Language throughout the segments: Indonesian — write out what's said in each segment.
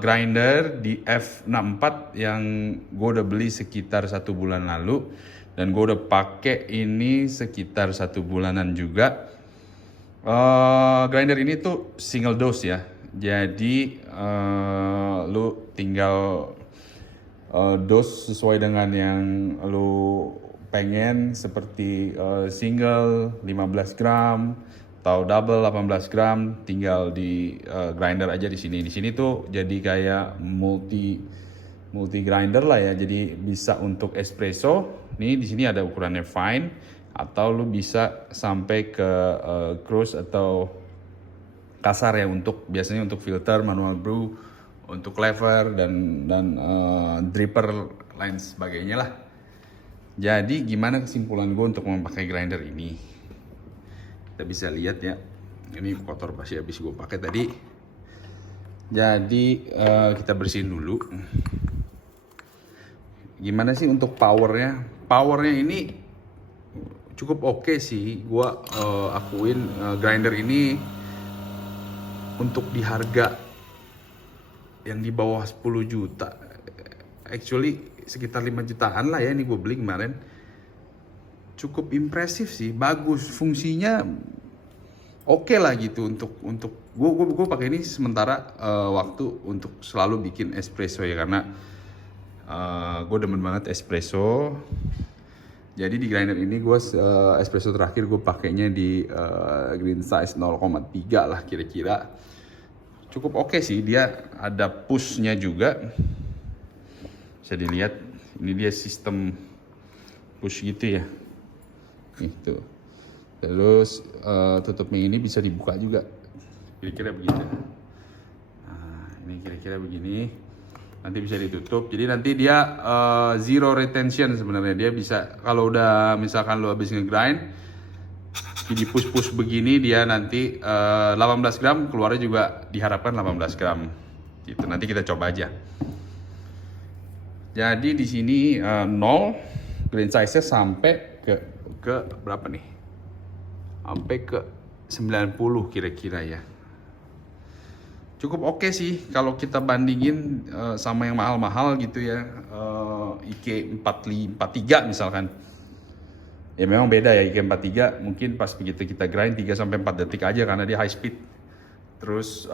grinder di F64 yang gue udah beli sekitar 1 bulan lalu, dan gue udah pakai ini sekitar 1 bulanan juga. Grinder ini tuh single dose ya, jadi lu tinggal dose sesuai dengan yang lu pengen, seperti single 15 gram atau double 18 gram, tinggal di grinder aja di sini. Di sini tuh jadi kayak multi grinder lah ya. Jadi bisa untuk espresso. Nih di sini ada ukurannya fine, atau lu bisa sampai ke cruise atau kasar ya, untuk biasanya untuk filter, manual brew, untuk lever dan dripper lain sebagainya lah. Jadi gimana kesimpulan gue untuk memakai grinder ini? Kita bisa lihat ya, ini kotor pasti habis gue pakai tadi. Jadi kita bersihin dulu. Gimana sih untuk powernya? Powernya ini cukup oke sih. Gue akuin grinder ini untuk di harga yang di bawah 10 juta, actually sekitar 5 jutaan lah ya, ini gue beli kemarin. Cukup impresif sih, bagus, fungsinya oke lah gitu. Untuk gue pakai ini sementara waktu untuk selalu bikin espresso ya, karena gue demen banget espresso. Jadi di grinder ini gue espresso terakhir gue pakainya di green size 0,3 lah kira-kira. Cukup oke sih, dia ada pushnya juga, bisa dilihat. Ini dia sistem push gitu ya. Itu terus tutupnya ini bisa dibuka juga, kira-kira begitu. Nah, ini kira-kira begini, nanti bisa ditutup. Jadi nanti dia zero retention sebenarnya. Dia bisa, kalau udah misalkan lo habis ngegrind, di push begini, dia nanti 18 gram keluarnya juga diharapkan 18 gram gitu. Nanti kita coba aja. Jadi di sini 0 green size-nya sampai ke berapa nih? Sampai ke 90 kira-kira ya. Cukup oke sih kalau kita bandingin sama yang mahal-mahal gitu ya. IK 43 misalkan. Ya memang beda ya, IK 43 mungkin pas begitu kita grind 3-4 detik aja karena dia high speed. Terus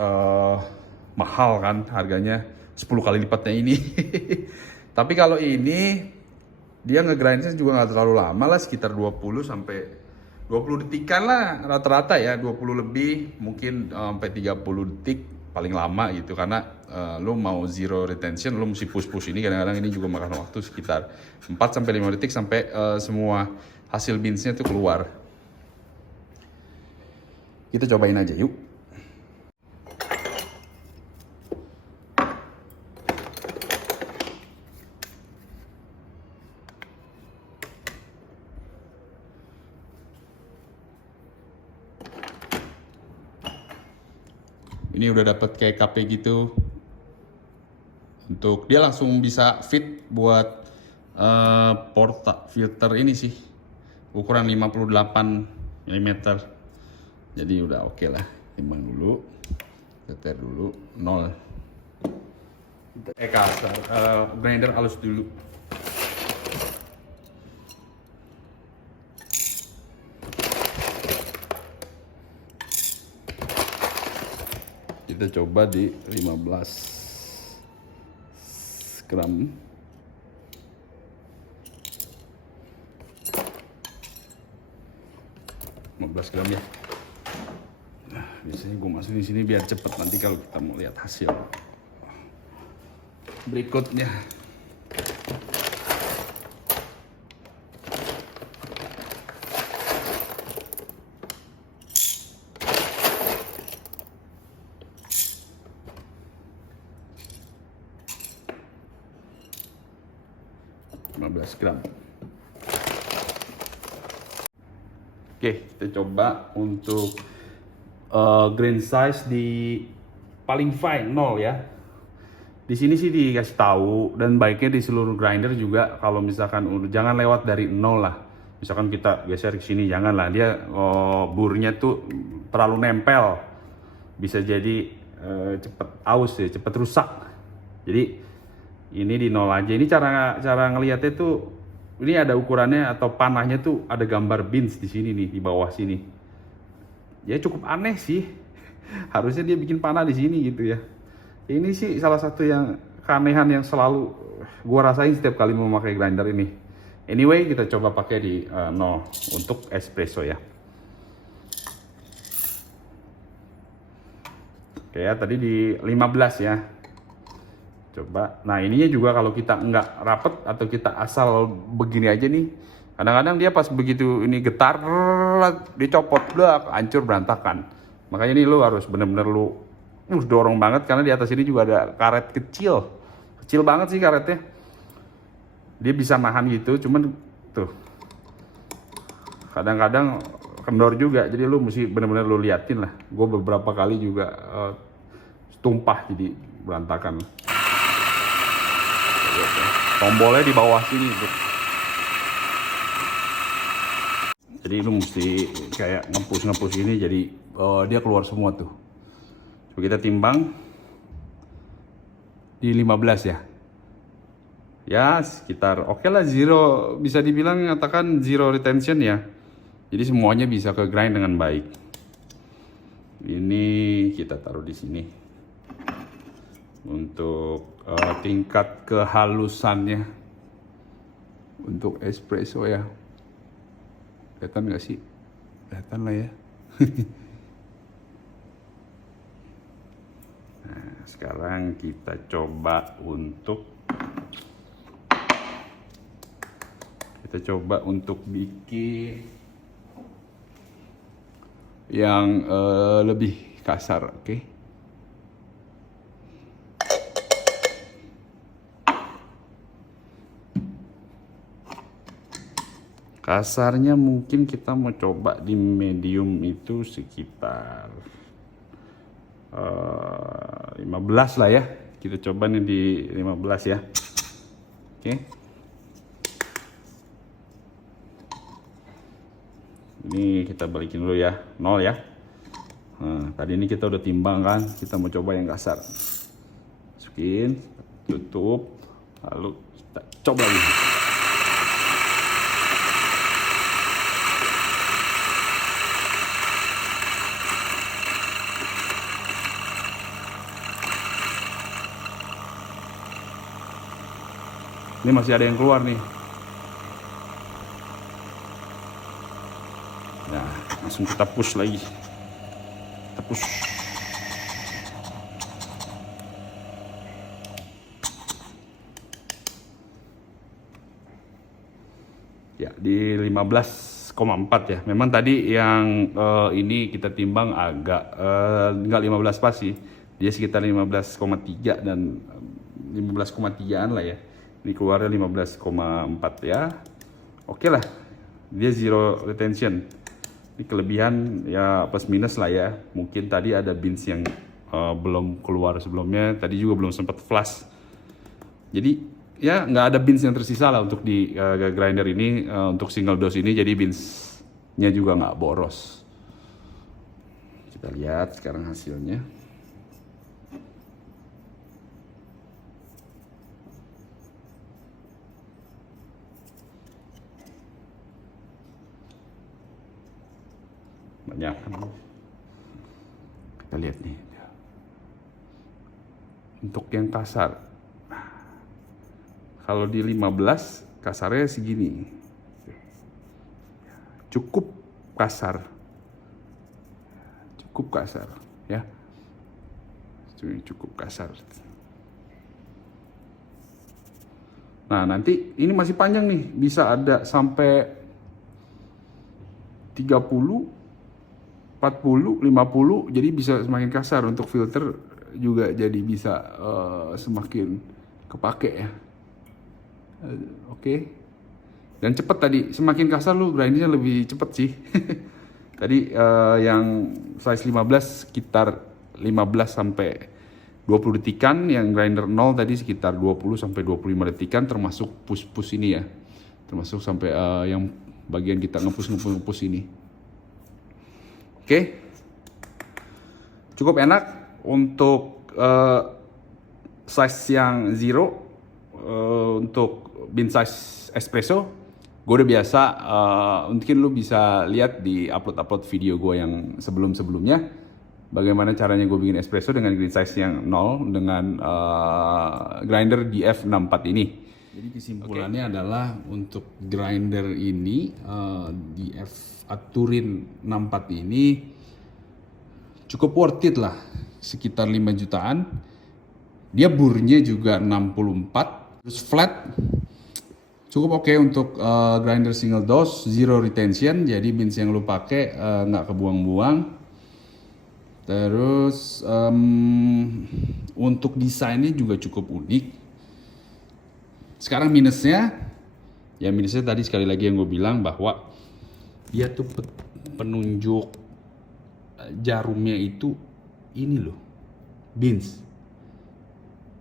mahal kan harganya, 10 kali lipatnya ini. Tapi kalau ini dia ngegrindnya juga nggak terlalu lama lah, sekitar 20 detikan lah rata-rata ya, 20 lebih, mungkin sampai 30 detik paling lama gitu. Karena lo mau zero retention, lo mesti push ini, kadang-kadang ini juga makan waktu sekitar 4-5 detik sampai semua hasil beansnya tuh keluar. Kita cobain aja yuk. Ini udah dapat kayak KP gitu. Untuk dia langsung bisa fit buat filter ini sih. Ukuran 58 mm. Jadi udah oke lah. Timbang dulu. Teter dulu 0. Kasar. Grinder halus dulu. Kita coba di 15 gram. Ya. Nah, biasanya gue masukin di sini biar cepet nanti kalau kita mau lihat hasil berikutnya. Gram. Oke, kita coba untuk grain size di paling fine 0 ya. Di sini sih dikasih tahu, dan baiknya di seluruh grinder juga kalau misalkan jangan lewat dari 0 lah. Misalkan kita geser ke sini, jangan lah, dia burnya tuh terlalu nempel. Bisa jadi cepet aus ya, cepet rusak. Jadi ini di nol aja. Ini cara ngelihatnya tuh, ini ada ukurannya atau panahnya tuh ada gambar beans di sini nih, di bawah sini. Ya cukup aneh sih. Harusnya dia bikin panah di sini gitu ya. Ini sih salah satu yang keanehan yang selalu gua rasain setiap kali memakai grinder ini. Anyway, kita coba pakai di 0 untuk espresso ya. Oke ya, tadi di 15 ya. Coba. Nah, ininya juga kalau kita nggak rapet atau kita asal begini aja nih, kadang-kadang dia pas begitu ini getar, dicopot, hancur berantakan. Makanya ini lu harus bener-bener lu dorong banget, karena di atas ini juga ada karet kecil. Kecil banget sih karetnya. Dia bisa nahan gitu, cuman tuh. Kadang-kadang kendor juga, jadi lu mesti bener-bener lu liatin lah. Gue beberapa kali juga tumpah jadi berantakan. Tombolnya di bawah sini tuh. Jadi lu mesti kayak ngepus ini, jadi dia keluar semua tuh. Coba kita timbang di 15 ya. Ya sekitar oke lah, zero, bisa dibilang katakan zero retention ya. Jadi semuanya bisa ke grind dengan baik. Ini kita taruh di sini untuk tingkat kehalusannya untuk espresso ya. Kelihatan nggak sih? Kelihatan lah ya. Nah, sekarang kita coba untuk bikin yang lebih kasar, oke? Kasarnya mungkin kita mau coba di medium itu sekitar 15 lah ya. Kita coba nih di 15 ya. Oke. Ini kita balikin dulu ya, 0 ya. Nah, tadi ini kita udah timbang kan, kita mau coba yang kasar. Masukin, tutup, lalu kita coba lagi. Ini masih ada yang keluar nih. Nah, langsung kita push lagi. Kita push. Ya, di 15,4 ya. Memang tadi yang ini kita timbang agak enggak 15 pas sih. Dia sekitar 15,3 dan 15,3-an lah ya. Ini keluarnya 15,4 ya. Oke lah. Dia zero retention. Ini kelebihan ya plus minus lah ya. Mungkin tadi ada beans yang belum keluar sebelumnya. Tadi juga belum sempat flush. Jadi ya nggak ada beans yang tersisa lah untuk di grinder ini, untuk single dose ini. Jadi beansnya juga nggak boros. Kita lihat sekarang hasilnya. Banyak. Kita lihat nih. Untuk yang kasar, kalau di 15 kasarnya segini. Cukup kasar. Cukup kasar ya. Cukup kasar. Nah, nanti ini masih panjang nih, bisa ada sampai 30, 40, 50, jadi bisa semakin kasar. Untuk filter juga jadi bisa semakin kepake ya. Oke. Dan cepet tadi, semakin kasar lu grindingnya lebih cepet sih. Tadi yang size 15 sekitar 15 sampai 20 detikan, yang grinder 0 tadi sekitar 20 sampai 25 detikan, termasuk push ini ya. Termasuk sampai yang bagian kita ngepus ini. Oke, cukup enak untuk size yang zero, untuk bean size espresso, gue udah biasa. Mungkin lu bisa lihat di upload video gue yang sebelumnya, bagaimana caranya gue bikin espresso dengan green size yang 0 dengan grinder DF64 ini. Jadi kesimpulannya adalah untuk grinder ini, DF Aturin 64 ini cukup worth it lah, sekitar 5 jutaan. Dia burnya juga 64, terus flat. Cukup oke untuk grinder single dose, zero retention, jadi beans yang lu pakai nggak kebuang-buang. Terus untuk desainnya juga cukup unik. Sekarang minusnya tadi sekali lagi yang gue bilang bahwa dia tuh penunjuk jarumnya itu ini loh, beans.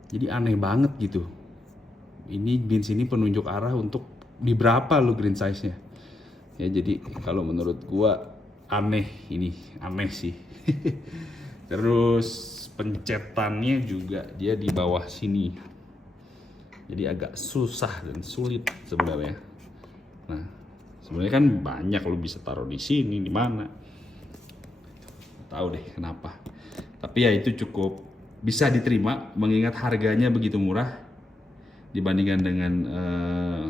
Jadi aneh banget gitu. Ini beans ini penunjuk arah untuk di berapa lo green size-nya. Ya jadi kalau menurut gua aneh sih. Terus pencetannya juga dia di bawah sini. Jadi agak susah dan sulit sebenarnya. Nah, sebenarnya kan banyak lo bisa taruh di sini, di mana. Tahu deh kenapa. Tapi ya itu cukup bisa diterima mengingat harganya begitu murah dibandingkan dengan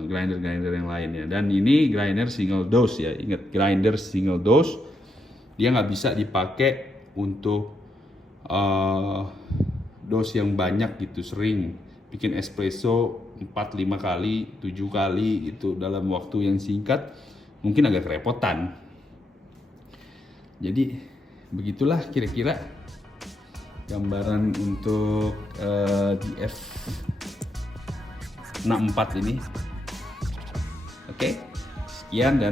grinder-grinder yang lainnya. Dan ini grinder single dose ya, ingat grinder single dose, dia nggak bisa dipakai untuk dose yang banyak gitu, sering bikin espresso 4-5 kali, 7 kali gitu dalam waktu yang singkat, mungkin agak kerepotan. Jadi begitulah kira-kira gambaran untuk DF 64 ini. Oke, sekian dan